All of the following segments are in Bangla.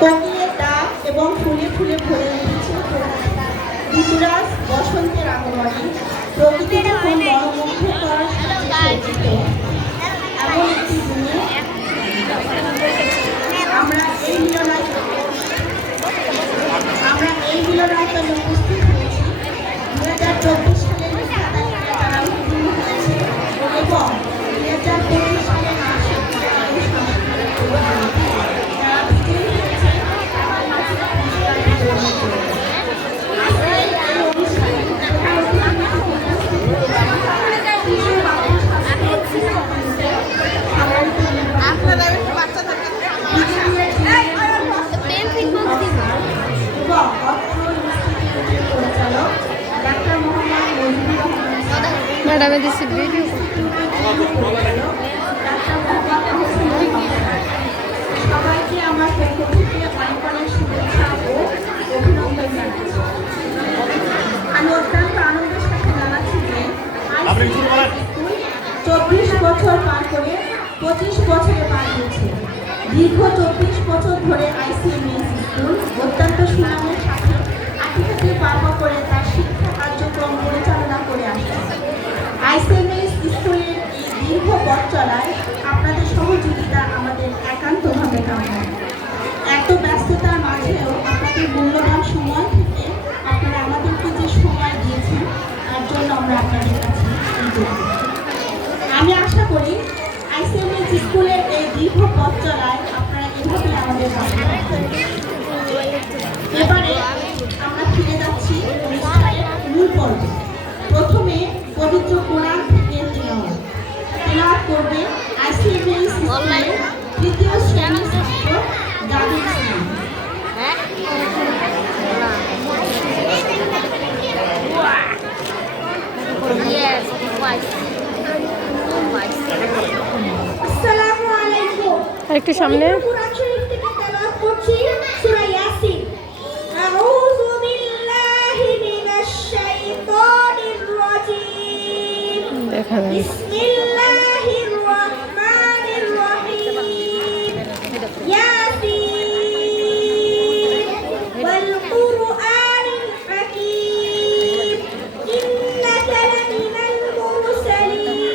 কোকিলের ডাক এবং ফুলে ফুলে ভরে উঠেছে ঋতুরাজ বসন্তের আগমনে প্রকৃতি যখন মনোমুগ্ধকর সজ্জিত এমন একটি দিনে আমরা এই মিলনায়তনে উপস্থিত হয়েছি 2024 সালের মিথ্যা তালিকায় তারা উত্তীর্ণ হয়েছে এবং 2025 সালের মাসে তারা বিজয়ী হয়েছে আমার মাঝে পুরস্কার বিতরণের জন্য। আজকে এই অনুষ্ঠানে मैडम दिस वीडियो সবাইকে আমার পক্ষ থেকে অনেক অনেক শুভেচ্ছা ও অভিনন্দন জানাচ্ছি। আমি অত্যন্ত আনন্দের সাথে জানাচ্ছি যে 24 বছর পার করে 25 বছরে পার হয়েছে। দীর্ঘ 24 বছর ধরে আইসিএমএস স্কুল অত্যন্ত সুনামের সাথে আতিথ্যে পার্বা করে তার শিক্ষা কার্যক্রম পরিচালনা করে আসছে। আইসিএমএস স্কুলের এই দীর্ঘ পথ চলায় আপনাদের সহযোগিতা আমাদের একান্তভাবে কাম্য। এত ব্যস্ততার মাঝেও আপনাদের মূল্যবান সময় থেকে আপনারা আমাদেরকে যে সময় দিয়েছেন তার জন্য আমরা আপনাদের কাছে কৃতজ্ঞ। আমি আশা করি আইসিএমএস স্কুলের এই দীর্ঘ পথ চলায় আপনারা এভাবে আমাদের পাশে থাকবেন। এবারে আমরা ফিরে যাচ্ছি অনুষ্ঠানের মূল পর্বে। প্রথমে পবিত্র কোরআন থেকে তেলাওয়াত করবে আইসিএমএস স্কুলের তৃতীয় শ্রেণীর ছাত্র দাবি ইসলাম। আসসালামু আলাইকুম। একটু সামনে কোরআন শরীফ থেকে তেলাওয়াত করছি সূরা ইয়াসিন। আউযু বিল্লাহি মিনাশ শাইতানির রাজীম। দেখা যায় বিসমিল্লাহির রহমানির রহিম। ইয়াসিন ওয়াল কুরআনিল হাকীম। ইন্নাকা লামিনাল মুরসালিন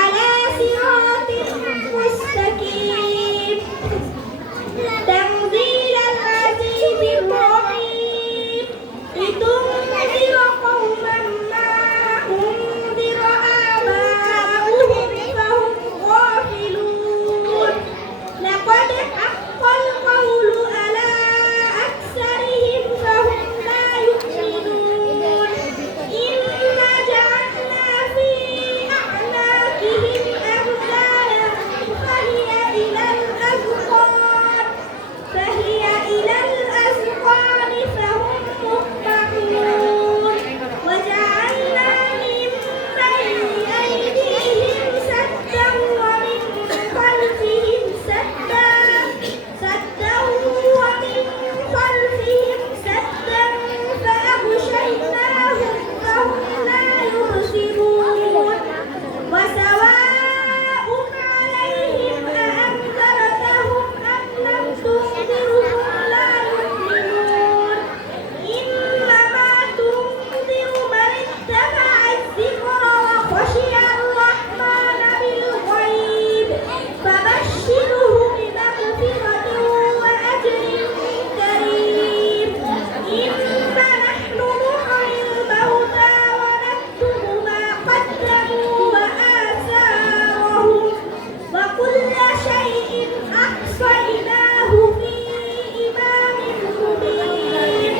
আলা সিরাতিন মুস্তাকিম। তানজিলাল আজিজির রহিম। লিতুনযিরা কওমান মা উনযিরা আবাউহুম ফাহুম গাফিলুন। লাকাদ হাক্কাল কাওলু আলা আকসারিহিম ফাহুম লা ইউমিনুন। ইন্না জাআলনা ফি আ'নাকিহিম আগলাlan ফাহিয়া ইলাল আযকান فهم مقمحون. وجعلنا من بين أيديهم سدا ومن خلفهم سدا فأغشيناهم فهم لا يبصرون. وسواء عليهم أأنذرتهم أم لم تنذرهم لا يؤمنون. إنما تنذر من اتبع الذكر وخشي الرحمن بالغيب فبشره بمغفرة وأجر كريم. إنا نحن نحيي الموتى ونكتب ما قدموا وآثارهم وكل شيء أحصيناه في إمام مبين.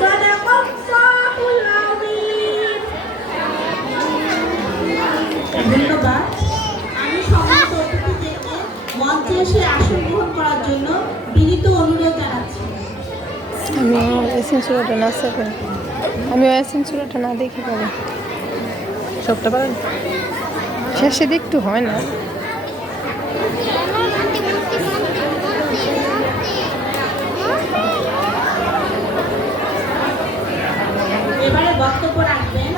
صدق الله العظيم. ধন্যবাদ। আমি সমস্ত অতিথিদেরকে মঞ্চে এসে আসন গ্রহণ করার জন্য বিনীত অনুরোধ জানাচ্ছি। আমি এসেন চুরাটা না সেখানে আমি এসেন চুরাটা না দেখি পাবো সবটা পারেন শেষে একটু হয় না। এবারে বক্তব্য রাখবেন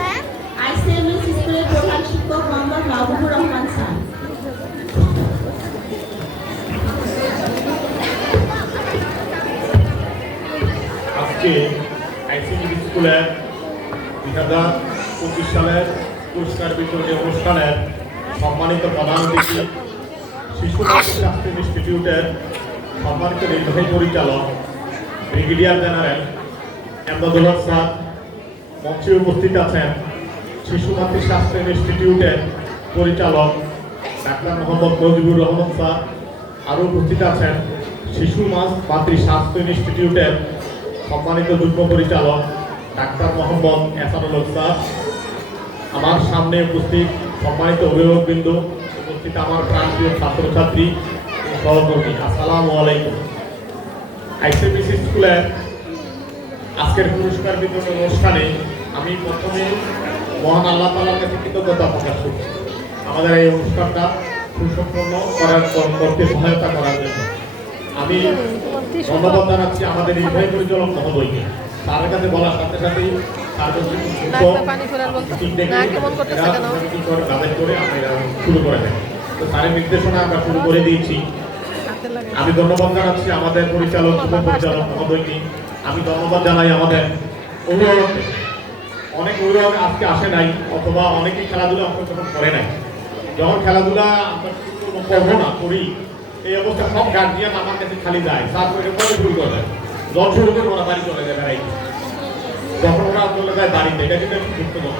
আইসিএমএস স্কুলের প্রধান শিক্ষক মোহাম্মদ মাহবুবুর রহমান স্যার। আজকে আইসিডি স্কুলের 2025 সালের পুরস্কার বিতরণী অনুষ্ঠানের সম্মানিত প্রধান অতিথি শিশু স্বাস্থ্য ইনস্টিটিউটের সম্মানিত নির্বাহী পরিচালক ব্রিগেডিয়ার জেনারেল এমদাদুল হক স্যার, মঞ্চে উপস্থিত আছেন শিশু মাতৃ স্বাস্থ্য ইনস্টিটিউটের পরিচালক ডাক্তার মোহাম্মদ নজিবুর রহমান স্যার, আরও উপস্থিত আছেন শিশু মাতৃ স্বাস্থ্য ইনস্টিটিউটের সম্মানিত যুগ্ম পরিচালক ডাক্তার মোহাম্মদ এহসানুল হক স্যার, আমার সামনে উপস্থিত সম্মানিত অভিভাবকবৃন্দ, উপস্থিত আমার প্রান্তীয় ছাত্রছাত্রী ও সহকর্মী, আসসালামু আলাইকুম। আইসিবিসি স্কুলের আজকের পুরস্কার বিতরণ অনুষ্ঠানে আমি প্রথমে মহান আল্লাহ তাআলার কাছে কৃতজ্ঞতা প্রকাশ করছি আমাদের এই অনুষ্ঠানটা সুসম্পন্ন করতে সহায়তা করার জন্য। আমি ধন্যবাদ জানাচ্ছি আমাদের নির্বাহী পরিচালক মহোদয়কে। তার কাছে বলার সাথে সাথেই তার শুরু করে দেয়, তো তার নির্দেশনা আমরা শুরু করে দিয়েছি। আমি ধন্যবাদ জানাচ্ছি আমাদের পরিচালক পরিচালক মহোদয়কে। আমি ধন্যবাদ জানাই আমাদের অভিভাবককে। অনেক অভিভাবক আজকে আসে নাই, অথবা অনেকেই খেলাধুলা অংশগ্রহণ করে নাই। যখন খেলাধুলা করবো না করি, এই অবস্থা সব গার্জিয়ান আমার কাছে খালি যায়, স্যার করে কবে শুরু করে দেয়, জল শুরু করে ওরা বাড়ি চলে যায় বেড়াই, যখন ওরা চলে যায় বাড়িতে। এটা কিন্তু একটু দুঃখজনক।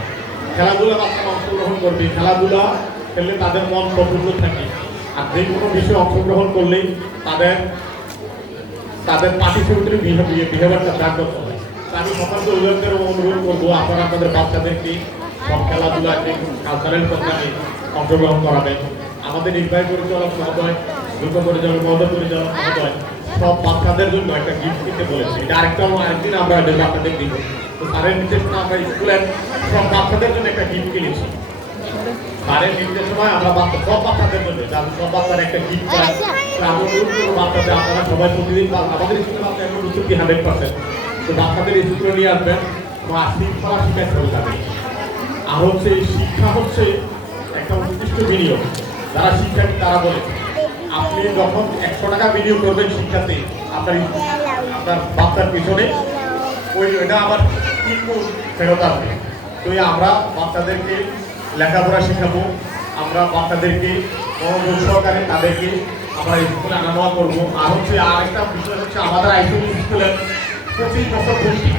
খেলাধুলা বাচ্চারা অংশগ্রহণ করবে, খেলাধুলা খেললে তাদের মন প্রফুল্ল থাকে, আর যে কোনো বিষয়ে অংশগ্রহণ করলেই তাদের পার্টিসিপেটরি বিহেভিয়ারটা জাগ্রত হয়। আমি সকলকে অভিভাবকদের অনুরোধ করবো, আপনারা আপনাদের বাচ্চাদেরকে সব খেলাধুলা কালচারাল প্রোগ্রামে অংশগ্রহণ করাবেন। আমাদের নির্বাহী পরিচালক মহোদয়, যুগ্ম পরিচালক মহোদয় সব বাচ্চাদের জন্য একটা গিফট দিতে বলেছে। এটা আরেকদিন আমরা বাচ্চাদের দিব। তো স্যারের নির্দেশনা আমরা স্কুলের সব বাচ্চাদের জন্য একটা গিফট কিনেছি। স্যারের নির্দেশনায় আমরা সব বাচ্চাদের জন্য সব বাচ্চারা একটা গিফট পায়। বাচ্চাদের আপনারা সবাই প্রতিদিন আমাদের স্কুলে বাচ্চা 100%। তো বাচ্চাদের স্কুলে নিয়ে আসবেন, শৃঙ্খলা শিক্ষা চলে যাবে। আর হচ্ছে শিক্ষা হচ্ছে একটা উৎকৃষ্ট বিনিয়োগ। যারা শিক্ষার্থী তারা বলে, আপনি যখন 100 টাকা বিনিয়োগ করবেন শিক্ষাতে, আপনার বাচ্চার পিছনে ওইটা আবার 3 গুণ ফেরত আসবে। তো আমরা বাচ্চাদেরকে লেখাপড়া শেখাবো, আমরা বাচ্চাদেরকে মনোযোগ সহকারে তাদেরকে আমরা স্কুলে আনা নেওয়া করবো। আর হচ্ছে আরেকটা বিষয় হচ্ছে আমাদের আইসিডি স্কুলের 25 বছর পূর্তি,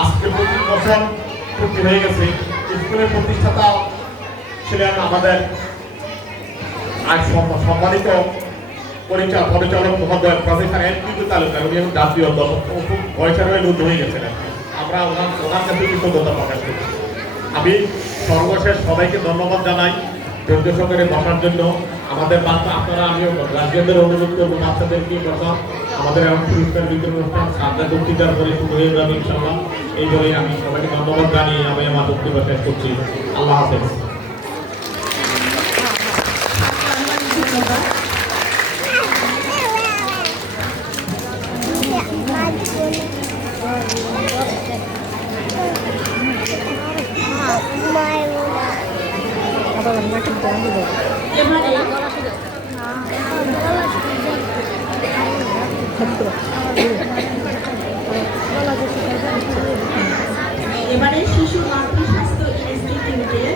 আজকে 25 বছর পূর্তি হয়ে গেছে। স্কুলের প্রতিষ্ঠাতা ছিলেন আমাদের সম্মানিত পরিচালক মহোদয় প্রফেসর এন.পি. তালুকদার। উনি জাতীয় খুব বয়সের হয়ে লুদ্ধ হয়ে গেছিলেন। আমরা ওনার কাছে কৃতজ্ঞতা প্রকাশ করছি। আমি সর্বশেষ সবাইকে ধন্যবাদ জানাই ধৈর্য সহকারে বসার জন্য। আমাদের বাচ্চা আপনারা, আমিও গার্জিয়ানদের অনুরোধ করবো বাচ্চাদেরকে বসা। আমাদের এখন পুরস্কার বিতরণ অনুষ্ঠান সাদা বক্তৃতার পরে শুরু হয়ে যাবে ইনশাআল্লাহ। এই বলে আমি সবাইকে ধন্যবাদ জানিয়ে আমি আমার বক্তব্য শেষ করছি। আল্লাহ হাফেজ। এবারে শিশু মাতৃ স্বাস্থ্য ইনস্টিটিউটের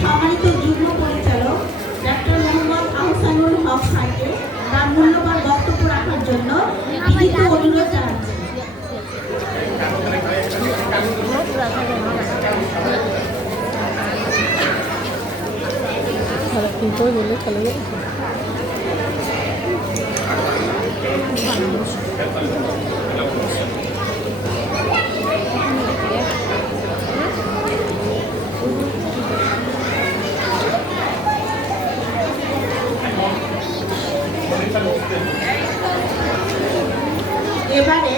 সম্মানিত যুগ্ম পরিচালক ডাক্তার মোহাম্মদ আহসানুল হক স্যারকে তার মূল্যবান বক্তব্য রাখার জন্য বিনীত অনুরোধ জানাচ্ছি। এবারে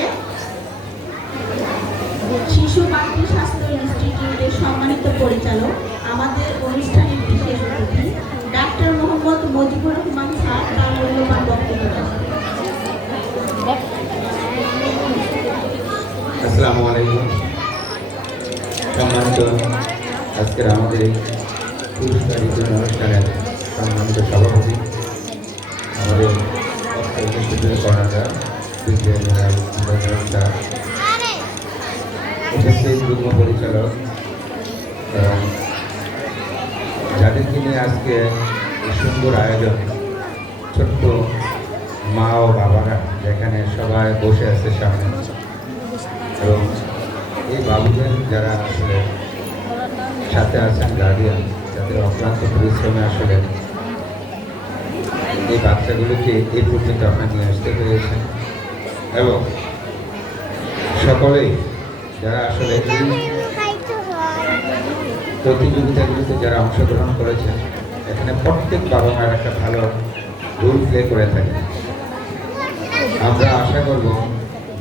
শিশু মাতৃ স্বাস্থ্য ইনস্টিটিউটের সম্মানিত পরিচালক, আমাদের অনুষ্ঠানের বিশেষ অতিথি ডাক্তার মোহাম্মদ মজিবুর রহমান স্যার তার মূল্যবান বক্তব্য রাখবেন। আসসালামু আলাইকুম। সম্মানিত আজকের আমাদের এই পুরস্কার বিতরণ অনুষ্ঠানের সম্মানিত সভাপতি, আমাদের কর্ণাটক উপস্থিত যুগ্ম পরিচালক এবং যাদেরকে নিয়ে আজকে এই সুন্দর আয়োজন, ছোট্ট মা ও বাবারা যেখানে সবাই বসে আছে সামনে, এবং এই বাবুদের যারা আসলে সাথে আছেন গার্ডিয়ান, যাদের অক্লান্ত পরিশ্রমে আসলে এই বাচ্চাগুলোকে এই পর্যন্ত আপনার নিয়ে আসতে পেরেছেন, এবং সকলেই যারা আসলে এই প্রতিযোগিতাগুলিতে যারা অংশগ্রহণ করেছেন, এখানে প্রত্যেক বাবা মায়ের একটা ভালো রোল প্লে করে থাকে। আমরা আশা করব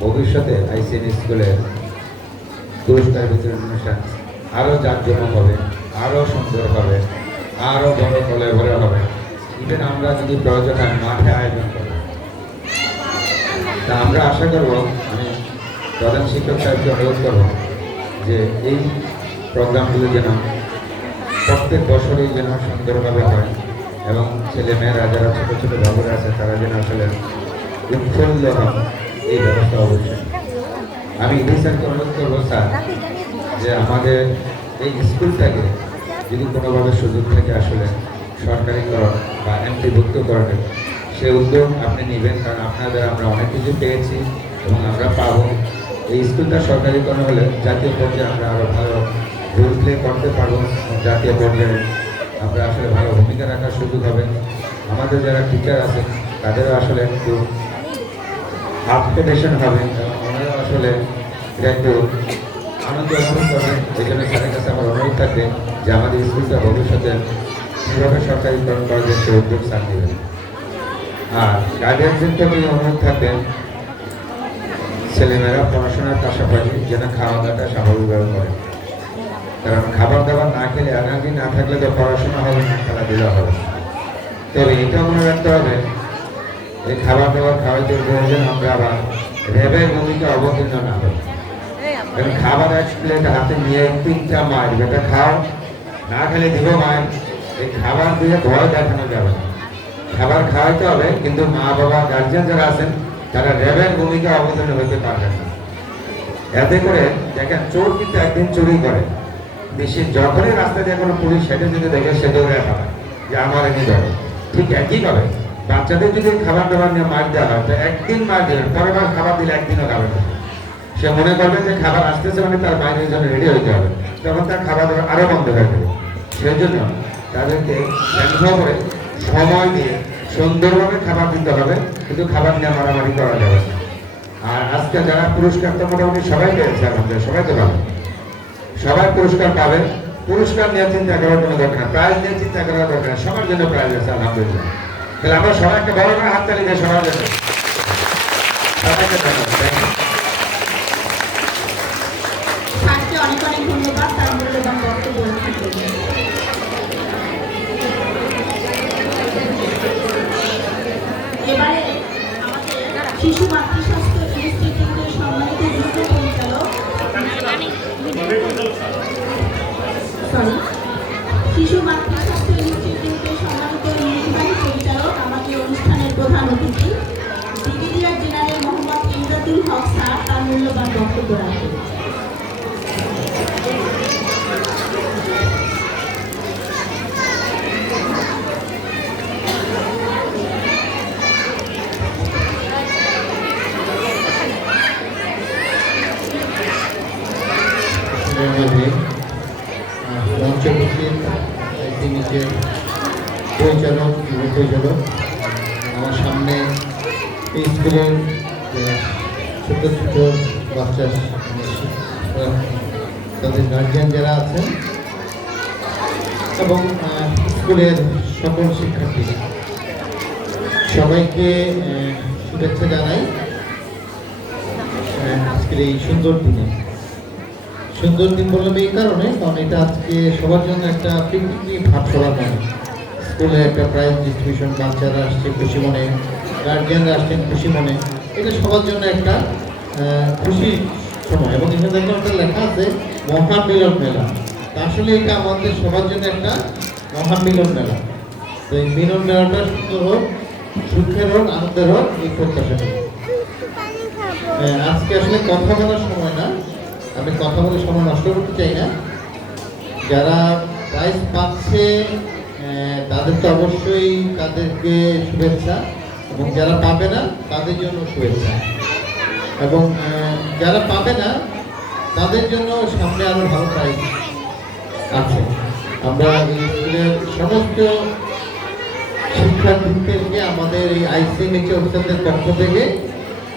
ভবিষ্যতে আইসিএন স্কুলের পুরস্কার বিতরণ অনুষ্ঠান আরও জাঁকজমক হবে, আরও সুন্দর হবে, আরও বড় কলে ভরে হবে। ইভেন আমরা যদি প্রয়োজন হয় মাঠে আয়োজন করব। তা আমরা আশা করব, আমি প্রধান শিক্ষক সাহেবকে অনুরোধ করব যে এই প্রোগ্রামগুলো যেন প্রত্যেক বছরই যেন সুন্দরভাবে হয়, এবং ছেলেমেয়েরা যারা ছোটো ছোটো বাবুরা আছে তারা যেন আসলে উৎফুল্ল হন, এই ব্যবস্থা অবশ্যই। আমি ইডি স্যারকে অনুরোধ করবো স্যার যে আমাদের এই স্কুলটাকে যদি কোনোভাবে সুযোগ থেকে আসলে সরকারিকরণ বা এমপিভুক্তকরণের সে উদ্যোগ আপনি নেবেন, কারণ আপনাদের আমরা অনেক কিছু পেয়েছি এবং আমরা পাবো। এই স্কুলটা সরকারিকরণ হলে জাতীয় পর্যায়ে আমরা আরও ভালো রোল প্লে করতে পারবো, জাতীয় পর্যায়ে আমরা আসলে ভালো ভূমিকা রাখার সুযোগ হবে। আমাদের যারা টিচার আছে তাদেরও আসলে একটু আপডেটেশন হবে, এবং ওনারা আসলে এটা একটু আনন্দ অনুভব করবেন। এই জন্য স্যারের কাছে আমার অনুরোধ থাকবে যে আমাদের স্কুলটা ভবিষ্যতে কীভাবে সরকারিকরণ করা যায় সে উদ্যোগ স্যার নেবেন। আর গার্ডিয়ানদের থেকে অনুরোধ থাকবে ছেলেমেয়েরা পড়াশোনার পাশাপাশি যেন খাওয়া দাওয়াটা স্বাভাবিকভাবে করে, কারণ খাবার দাবার না খেলে এনার্জি না থাকলে তো পড়াশোনা হবে না, খেলাধুলা হবে। তবে এটা মনে রাখতে হবে এই খাবার দাবার খাওয়াইতে প্রয়োজন আমরা আবার র্যাবের ভূমিকা অবতীর্ণ না হবে। কারণ খাবার এক প্লেট হাতে নিয়ে 3টা মাছ যেটা খাও, না খেলে দিব মায়ের, এই খাবার দিয়ে ভয় দেখানো যাবে না। খাবার খাওয়াইতে হবে, কিন্তু মা বাবা গার্জিয়ান যারা আছেন তারা র্যাবের ভূমিকা অবতীর্ণ হতে পারবেন না। এতে করে দেখেন চোর কিন্তু একদিন চুরি করে, বেশি যখনই রাস্তা দিয়ে কোনো পুলিশ হেঁটে যদি দেখে সে দৌড়ে খাবে যে আমার এনে যাবে। ঠিক একইভাবে বাচ্চাদের যদি খাবার দাবার নিয়ে মার দেওয়া হয়, তো একদিন মার দেবেন, পরের বার খাবার দিলে একদিনও খাবে না। সে মনে করবে যে খাবার আসতেছে মানে তার বাইরের জন্য রেডি হইতে হবে, তখন তার খাবার দাবার আরও বন্ধ হয়ে যাবে। সেই জন্য তাদেরকে করে সময় দিয়ে সুন্দরভাবে খাবার দিতে হবে, কিন্তু খাবার নিয়ে মারামারি করা যাবে না। আর আজকে যারা পুরস্কার তো মোটামুটি সবাই পেয়েছে, আমাদের সবাই তো পাবে, সবাই পুরস্কার পাবে। পুরস্কার নিয়ে চিন্তা করার কোনো দরকার না, প্রাইজ নিয়ে চিন্তা করার দরকার না, সবার জন্য প্রাইজ আছে আলহামদুলিল্লাহ। তাহলে আমরা সবাই একটা বড় করে হাততালি দিয়ে সবার জন্য সবাইকে স্যারকে অনেক অনেক ধন্যবাদ তার মূল্যবান বক্তব্য রাখার জন্য। এবারে আমাদের শিশু মাতৃস্বাস্থ্য ইনস্টিটিউটের সম্মানিত যুগ্ম পরিচালক শিশু মাতৃস্বাস্থ্য ইনস্টিটিউটের সম্মানিত নির্বাহী পরিচালক, আমাদের অনুষ্ঠানের প্রধান অতিথি ব্রিগেডিয়ার জেনারেল মোহাম্মদ ইমদাদুল হক স্যার তার মূল্যবান বক্তব্য রাখবেন। পরিচালক আমার সামনে এই স্কুলের ছোট ছোট বাচ্চা তাদের গার্জিয়ান যারা আছেন এবং স্কুলের সকল শিক্ষার্থীরা, সবাইকে শুভেচ্ছা জানাই আজকের এই সুন্দর দিনে। সুন্দর দিন বললাম এই কারণে, কারণ এটা আজকে সবার জন্য একটা পিকনিক ভাব সবার মনে। স্কুলে একটা প্রাইজ ডিস্ট্রিবিউশন, বাচ্চারা আসছে খুশি মনে, গার্জিয়ানরা আসছেন খুশি মনে, এটা সবার জন্য একটা খুশির সময়। এবং এখানে দেখলাম একটা লেখা আছে মহামিলন মেলা, তা আসলে এটা আমাদের সবার জন্য একটা মহামিলন মেলা। তো এই মিলন মেলাটা সুন্দর হোক, সুখের হোক, আনন্দের হোক, এই প্রত্যাশা করি। আজকে আসলে কথা বলার সময় না, আমি কথা বলে সময় নষ্ট করতে চাই না। যারা প্রাইজ পাচ্ছে তাদের তো অবশ্যই তাদেরকে শুভেচ্ছা, এবং যারা পাবে না তাদের জন্য শুভেচ্ছা, এবং যারা পাবে না তাদের জন্য সামনে আরো ভালো প্রাইজ আছে। আমরা এই স্কুলের সমস্ত শিক্ষার্থীদেরকে আমাদের এই আইসিএমএইচ অফিসারদের পক্ষ থেকে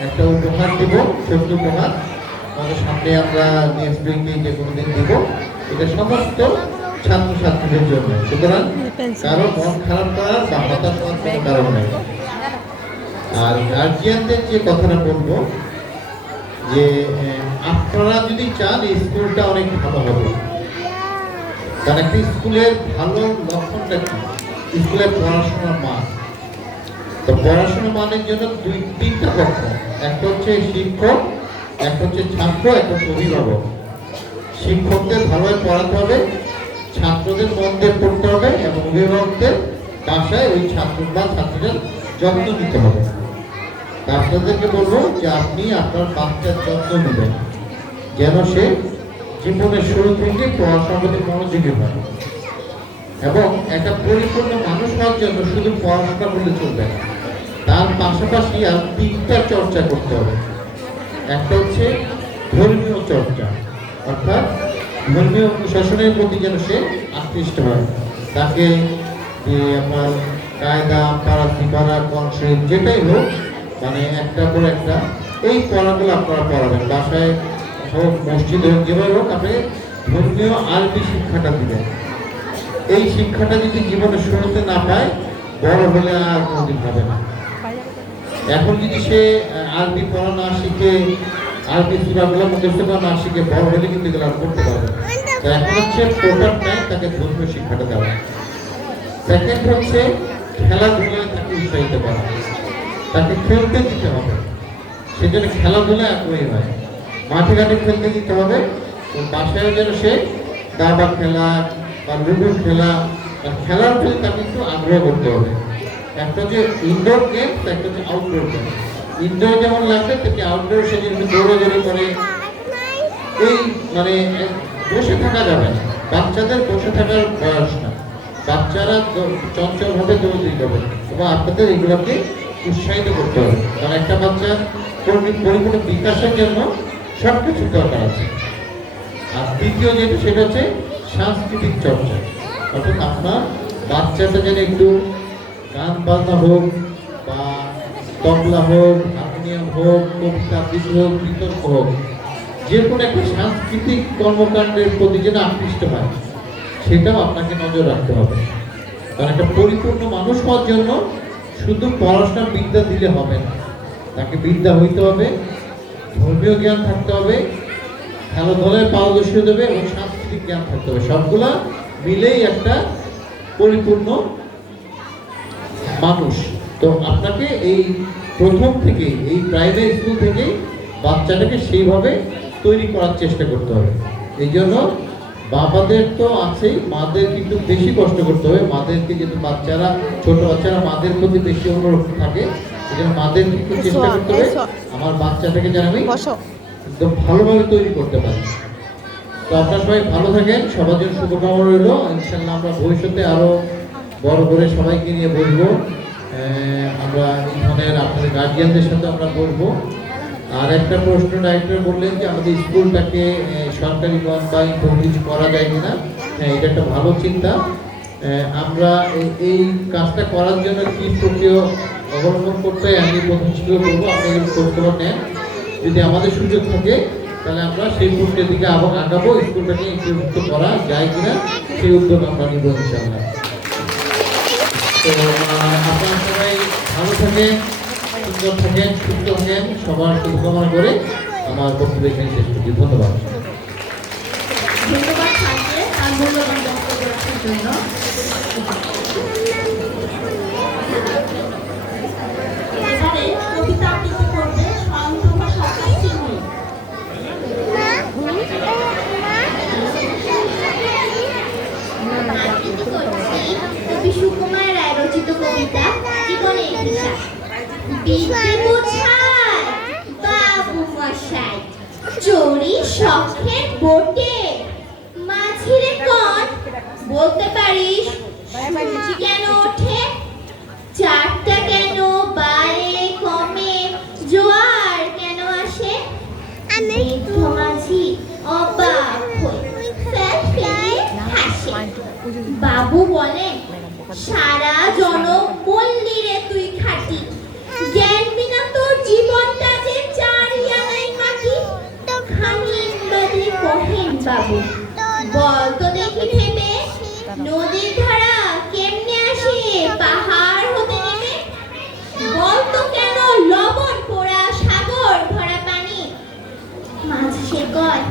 একটা উপহার দিব, ছোট্ট উপহার। আমাদের সামনে আমরা নেক্সট উইকে যে কোনো দিন দিব। এটা সমস্ত ছাত্রছাত্রীদের জন্য, সুতরাং কারো মন খারাপ করার বা হতাশ হওয়ার কোনো কারণ নেই। আর গার্জিয়ানদের যে কথাটা বলবো যে আপনারা যদি চান এই স্কুলটা অনেক ভালো হবে, কারণ একটা স্কুলের ভালো লক্ষণটা কি? স্কুলের পড়াশোনার মান। তো পড়াশোনার মানের জন্য তিনটা পক্ষ, একটা হচ্ছে শিক্ষক, একটা হচ্ছে ছাত্র, একটা হচ্ছে অভিভাবক। শিক্ষকদের ভালোভাবে পড়াতে হবে, ছাত্রদের মন দিয়ে পড়তে হবে, এবং অভিভাবকদের বাসায় ওই ছাত্র বা ছাত্রীদের যত্ন নিতে হবে। আপনাদেরকে বলবো যে আপনি আপনার বাচ্চার যত্ন নেবেন, যেন সে জীবনের শুরু থেকে পড়াশোনার প্রতি মনোযোগী হয়, এবং একটা পরিপূর্ণ মানুষ হওয়ার জন্য শুধু পড়াশোনা করলে চলবে না, তার পাশাপাশি আর তিনটা চর্চা করতে হবে। একটা হচ্ছে ধর্মীয় চর্চা, অর্থাৎ ধর্মীয় অনুশাসনের প্রতি যেন সে আকৃষ্ট হয়। তাকে আপনার কায়দা, পারাসি পারা, কনসেপ যেটাই হোক, মানে একটা পর একটা এই পড়াগুলো আপনারা পড়াবেন বাসায় হোক, মসজিদে হোক, যেভাবে হোক আপনি ধর্মীয় আরবি শিক্ষাটা দিবেন। এই শিক্ষাটা যদি জীবনে শুরুতে না পায়, বড় হলে আর কোনোদিন হবে না। এখন যদি সে আরবি পড়া না শিখে, আরবি সূরাগুলো মুখস্থ করা না শিখে, বড় হলে কিন্তু এগুলো আর করতে পারবে না। তো এখন হচ্ছে প্রপার টাইম তাকে ধর্মীয় শিক্ষাটা দেওয়া। সেকেন্ড হচ্ছে খেলাধুলায় তাকে উৎসাহিত করা, তাকে খেলতে দিতে হবে, সেজন্য খেলাধুলায় আগ্রহী হয়, মাঠে ঘাটে খেলতে দিতে হবে। বাসায় যেন সে দাবা খেলা বা লুডো খেলা বা খেলার প্রতি তাকে একটু আগ্রহ করতে হবে। একটা হচ্ছে ইনডোর গেম, একটা হচ্ছে আউটডোর গেম। ইনডোর যেমন লাগবে তেমনি আউটডোর সে যেন দৌড়াদৌড়ি করে, এই মানে বসে থাকা যাবে না। বাচ্চাদের বসে থাকার বয়স না, বাচ্চারা চঞ্চলভাবে দৌড় দিতে হবে, এবং আপনাদের এগুলোকে উৎসাহিত করতে হবে। কারণ একটা বাচ্চা পরিপূর্ণ বিকাশের জন্য সব কিছু দরকার আছে। আর দ্বিতীয় যেটা সেটা হচ্ছে সাংস্কৃতিক চর্চা, অর্থাৎ আপনার বাচ্চাটা যেন একটু গান বাজনা হোক বা তবলা হোক, হারমোনিয়াম হোক, কবিতা আবৃত্তি হোক, বিতর্ক হোক, যে কোনো একটা সাংস্কৃতিক কর্মকাণ্ডের প্রতি যেন আকৃষ্ট হয়, সেটাও আপনাকে নজর রাখতে হবে। কারণ একটা পরিপূর্ণ মানুষ হওয়ার জন্য শুধু পড়াশোনার বিদ্যা দিলে হবে না, তাকে বিদ্যা হইতে হবে, ধর্মীয় জ্ঞান থাকতে হবে, খেলাধুলায় পারদর্শী হতে হবে, এবং সাংস্কৃতিক জ্ঞান থাকতে হবে। সবগুলা মিলেই একটা পরিপূর্ণ মানুষ। তো আপনাকে এই প্রথম থেকে, এই প্রাইমারি স্কুল থেকে বাচ্চাটাকে সেইভাবে তৈরি করার চেষ্টা করতে হবে। এই জন্য বাবাদের তো আছেই, মাদের কিন্তু বেশি কষ্ট করতে হবে। মাদেরকে যেহেতু বাচ্চারা, ছোট বাচ্চারা মাদের প্রতি বেশি অনুরোধ থাকে, এই জন্য মাদের কিন্তু চেষ্টা করতে হবে আমার বাচ্চাটাকে যেন আমি একদম ভালোভাবে তৈরি করতে পারি। তো আপনারা সবাই ভালো থাকেন, সবার জন্য শুভকামনা রইল। ইনশাল্লাহ আমরা ভবিষ্যতে আরো বড় করে সবাইকে নিয়ে বলবো, আমরা এই ধরনের আপনাদের গার্জিয়ানদের সাথে আমরা বলবো। আর একটা প্রশ্ন ডাইরেক্টর বললেন যে আমাদের স্কুলটাকে সরকারি বন বা কিছু করা যায় কিনা। হ্যাঁ, এটা একটা ভালো চিন্তা। আমরা এই কাজটা করার জন্য কি প্রক্রিয়া অবলম্বন করতে হয় আমি প্রথম ছিল বলবো, আপনি খোঁজখবর নেন। যদি আমাদের সুযোগ থাকে তাহলে আমরা সেই প্রক্রিয়ার দিকে আবার আগাবো, স্কুলটাকে ইন্টার্ভুক্ত করা যায় কিনা সেই উদ্যোগ আমরা নিব ইনশাআল্লাহ। তো আপনারা সবাই ভালো থাকেন, সুন্দর থাকেন, সুস্থ থাকেন, সবার শুভকামনা করে আমার বক্তব্য এখানে শেষ করছি। ধন্যবাদ। ধন্যবাদ স্যারকে তার মূল্যবান বক্তব্য রাখার জন্য। এবারে কবিতা আবৃত্তি করবে স্বয়ংপ্রভা সরকার সিংহী। কবি সুকুমার রায় রচিত কবিতা জীবনের হিসাব। বিদ্যে বোঝায় বাবু মশাই, চড়ি শখের বোটে, মাঝিরে কন বলতে পারিস সূর্য কেন ওঠে, চারটা কেন বাড়ে কমে, জোয়ার কেন আসে? বৃদ্ধ মাঝি অবাক হয়ে ফ্যাল ফেলে হাসে। বাবু বলেন, সারা জনম বললি রে তুই খাটি, জ্ঞান বিনা তোর জীবনটা যে চারিয়া নাই মাটি। খানিক বাদে কহেন বাবু, বল তো দেখি ভেবে, নদীর ধারা কেমনে আসে পাহাড় হতে নেমে? বল তো কেন লবণ পোড়া সাগর ভরা পানি? মাঝি সে কয়,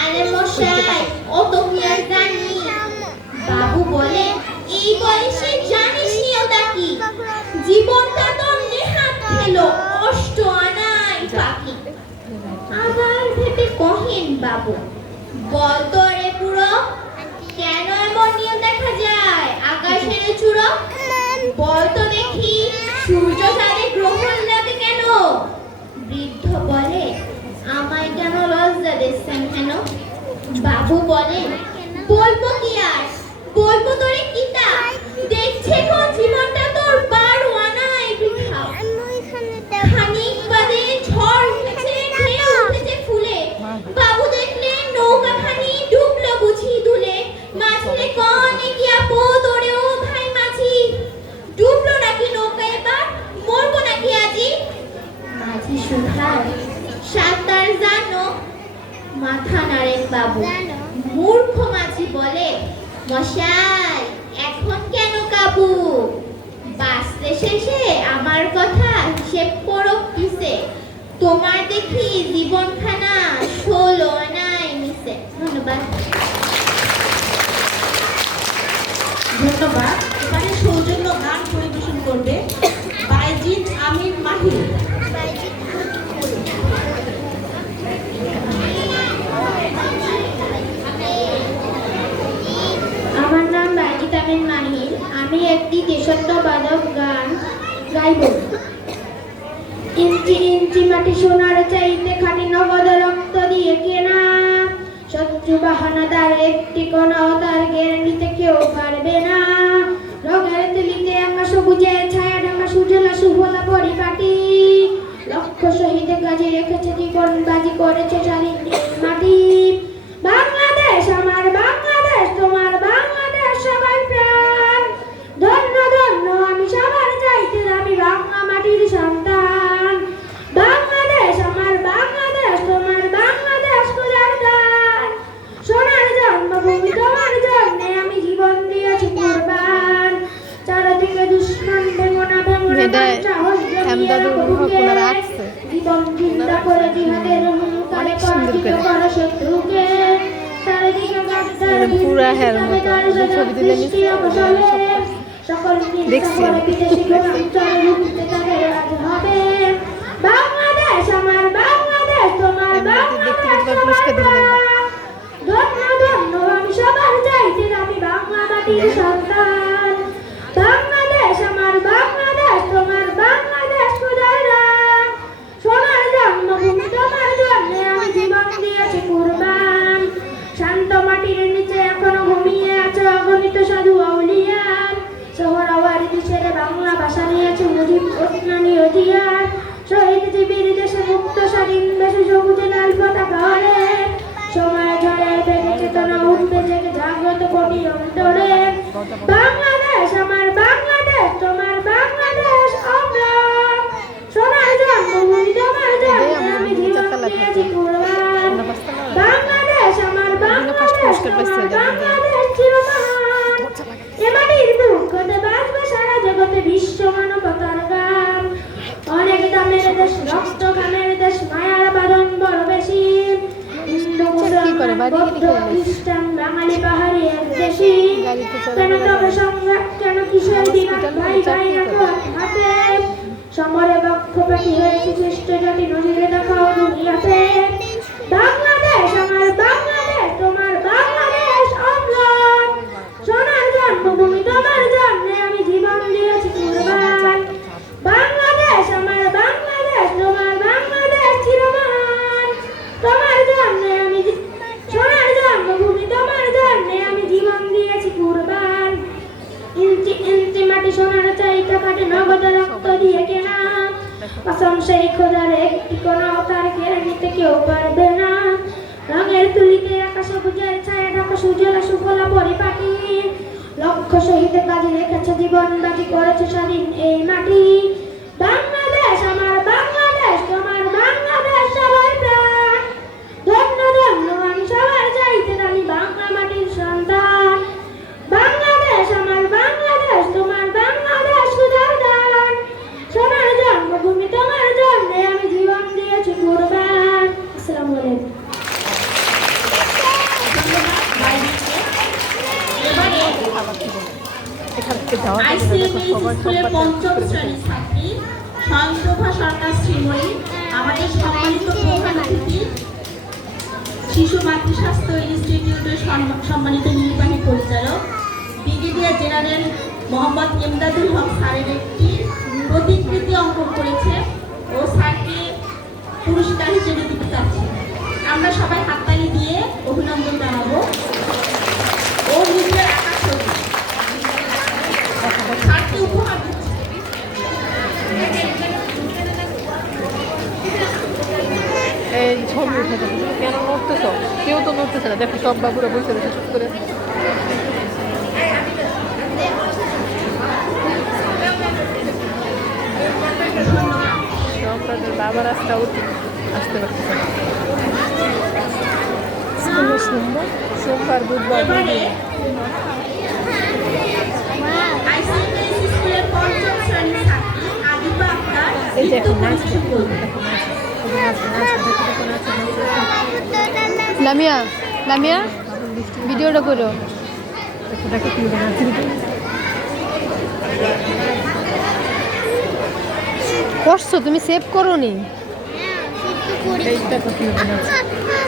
আরে মশাই অত কি আর জানি? বাবু বলে, এই বয়সে জানিস নি ওটা কি? জীবনটা তোর নেহাত খেলো অষ্ট আনাই পাখি। আবার ভেবে কহেন বাবু, বল তো রে পুরো, কেন এমন নিয়ম দেখা যায় আকাশের চূড়ো? বল তো দেখি সূর্য চাঁদে গ্রহণ লাগে কেন? বৃদ্ধ বলে, আমায় কেন লজ্জা দিচ্ছেন কেন? বাবু বলে, বলবো কি আর, বলবো তোরে কিতা, দেখছে কোন জীবনটা তোর বারো আনাই বৃথা। খানিক বাদে ঝড় উঠেছে, ঢেউ উঠেছে ফুলে, বাবু দেখলে নৌকা খানি ডুবলো বুঝি দুলে। মাঝিরে কনে গিয়া পোত ওরে ও ভাই মাঝি, ডুবলো নাকি নৌকা এবার, মরবো নাকি আজি? মাঝি সুধার, সাঁতার জানো? মাথা নাড়েন বাবু। মূর্খ মাঝি বলে, মশাই এখন কেন কাবু? বাঁচতে শেষে আমার কথা হিসেব করো কিসে? তোমার দেখি জীবনখানা 16 আনাই মিশে। ধন্যবাদ। ধন্যবাদ। এবারে সৌজন্য গান পরিবেশন করবে বাইজিৎ আমির মাহির। আমার নাম বাইজিৎ আমির মাহির। আমি একটি দেশাত্মবোধক গান গাইব। ইঞ্চি ইঞ্চি মাটি সোনার চাইতে খানি নগদ রক্ত দিয়ে কেনা, শত্রু বাহানা তার একটি কোনাও তার গেড়ে নিতে কেউ পারবে না। রঙের তুলিতে আঁকা সবুজে ছায়া ঢাকা সুজলা সুফলা পরিপাটি, লক্ষ শহীদে গাজী রেখেছে জীবন বাজি করেছে স্বাধীন মাটি। বাংলাদেশ আমার বাংলাদেশ, তোমার বাংলাদেশ সবার প্রাণ। ধন্য ধন্য আমি সবার চাইতে আমি বাংলা মাটির সন্তান। বাংলাদেশ আমার বাংলাদেশ, তোমার বাংলাদেশ খোদার দান। সোনার জন্মভূমি তোমার জন্যে আমি জীবন দিয়েছি কুরবান। চারদিকে দুশ্মন ভেঙনা ভেঙনা সাহস জমিয়ে জীবন চিন্তা করে জিহাদের হুঙ্কারে পরাজিত করো শত্রুকে। চারিদিকে গাদ্দার পুরা হের মতো ছবি দিলে সকল চিন্তা করে বিদেশি গোলামচারে রুখতে তাদের আজ হবে। বাংলাদেশ আমার বাংলাদেশ, তোমার বাংলাদেশ সবার প্রাণ। ধন্য ধন্য আমি সবার চাইতে আমি বাংলা মাটির সন্তান। বাংলাদেশ আমার বাংলাদেশ, তোমার বাংলাদেশ খোদার দান। সোনার জন্মভূমি তোমার জন্যে আমি জীবন দিয়েছি কুরবান। শান্ত মাটির নিচে এখনো ঘুমিয়ে আছে অগণিত সাধু আউলিয়ার। সোহরাওয়ার্দী ছেড়ে বাংলা ভাষা নিয়েছে মুজিব ওসমানী অজিয়ার। শহীদ জীবীর দেশে মুক্ত স্বাধীন দেশে সবুজে লাল পতাকা ওড়ে। সময় ঝড়ে বেগে চেতনা উঠবে জেগে জাগ্রত কোটি অন্তরে। বাংলাদেশ আমার বাংলাদেশ, তোমার বাংলাদেশ অমর। সোনার জন্মভূমি তোমার জন্যে আমি জীবন দিয়েছি কুরবান। বাংলাদেশ আমার বাংলাদেশ, তোমার বাংলাদেশ চিরমহান। এ মাটির বুকতে বাজবে সারা জগতে বিশ্ব মানবতার গান। অনেক দামের দেশ, রক্ত ঘামের দেশ, মায়ার বাঁধন বড় বেশি। হিন্দু মুসলমান বৌদ্ধ খ্রিস্টান বাঙালি পাহাড়ি এক দেশি। কেন তবে সংঘাত, কেন কিসের বিরাট ভাই ভাই হাতে? সমরে বক্ষপাতী হয়েছে শ্রেষ্ঠ জাতি নজিরে দেখাও দুনিয়াতে। বাংলাদেশ আমার বাংলাদেশ, তোমার বাংলাদেশ অমর। সোনার জন্মভূমি তোমার জন্যে আমি জীবন দিয়েছি কুরবান। বাংলাদেশ আমার বাংলাদেশ, তোমার বাংলাদেশ চিরমহান। তোমার কসম সেই খোদার একটি কোনো তার কেড়ে নিতে কেউ পারবে না। রঙের তুলিতে আকাশ সবুজের ছায়া ঢাকা সুজলা সুফলা পরিপাটি। লক্ষ শহীদের বাজি রেখেছে জীবন, বাজি করেছে স্বাধীন এই মাটি। বাংলাদেশ আমার বাংলাদেশ, তোমার বাংলাদেশ সবার প্রাণ। ধন্য ধন্য আমি সবার চাইতে আমি বাংলা মাটির সন্তান। বাংলাদেশ আমার বাংলাদেশ, তোমার বাংলাদেশ খুদার দান। সোনার জন্মভূমি তোমার জন্যে আমি জীবন দিয়েছি কুরবান। আসসালামু আলাইকুম। এখান থেকে যাওয়া যাবে না, দেখো আইসিএমএস সবার স্কুলের সম্পাদক। পঞ্চম শ্রেণীর ছাত্রী স্বয়ংপ্রভা সরকার শ্রীময়ী, আমাদের সম্মানিত প্রধান অতিথি শিশু মাতৃস্বাস্থ্য ইনস্টিটিউটের সম্মানিত নির্বাহী পরিচালক ব্রিগেডিয়ার জেনারেল মোহাম্মদ এমদাদুল হক স্যারের একটি প্রতিকৃতি অঙ্কন করেছে ও স্যারকে পুরস্কার হিসেবে দিতে চাচ্ছি। আমরা সবাই হাততালি দিয়ে অভিনন্দন জানাবো। ও নিজের আঁকা ছবি স্যারকে উপহার দিচ্ছে। এই ছবি উঠে যাবে, তুমি কেন নড়তেছ? কেউ তো নড়তেছে না, দেখো সব বাবুরা বসে রয়েছে চুপ করে। সব তাদের বাবার রাস্তা উঠে আসতে পারতেছে না। স্কুলে সোমবার বুধবার এবারে আইসিএমএস স্কুলের পঞ্চম শ্রেণীর ছাত্রী আদিবা আক্তার এই যে নৃত্য এখন নাচছে, পরিবেশন করবে। দেখো নাচছে, দেখো নাচছে, নাচছে। লামিয়া লামিয়া ভিডিওটা করো, দেখো দেখো কি নাচছে। করছো তুমি, সেভ করো নি। এই দেখো কি নাচছে,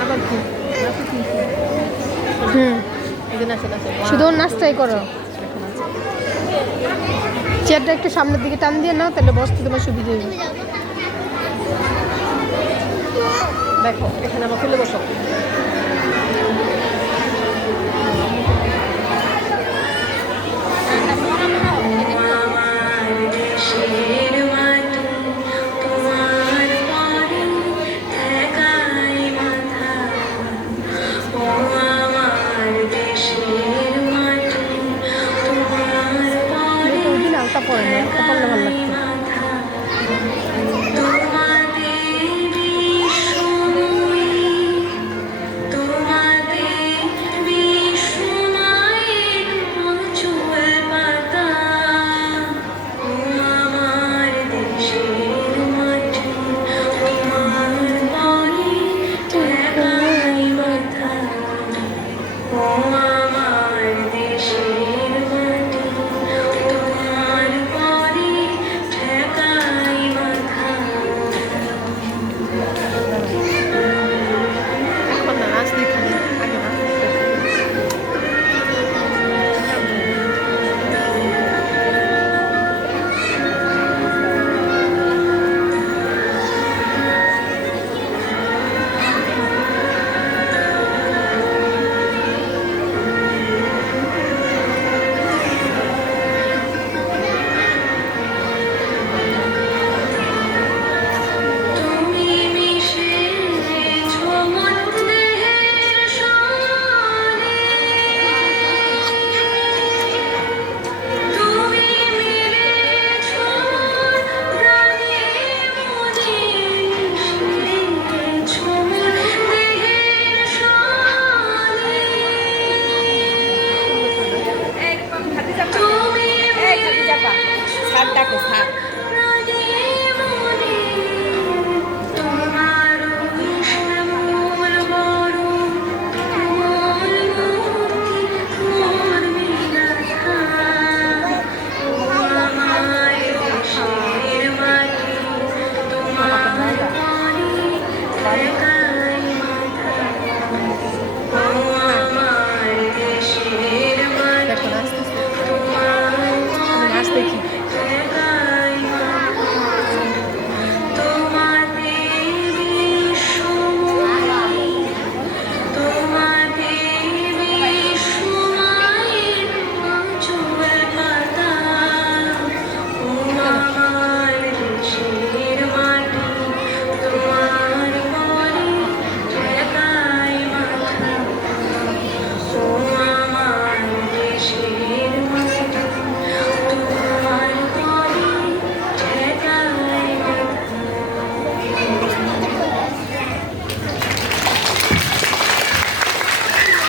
আবার কি নাচো কি? এই যে নাচে নাচে, শুধু ওর নাচটাই করো। চেয়ারটা একটু সামনের দিকে টান দিয়ে নাও, তাহলে বসতে তোমার সুবিধা হবে। দেখো এখানে আমার খুলে বসো।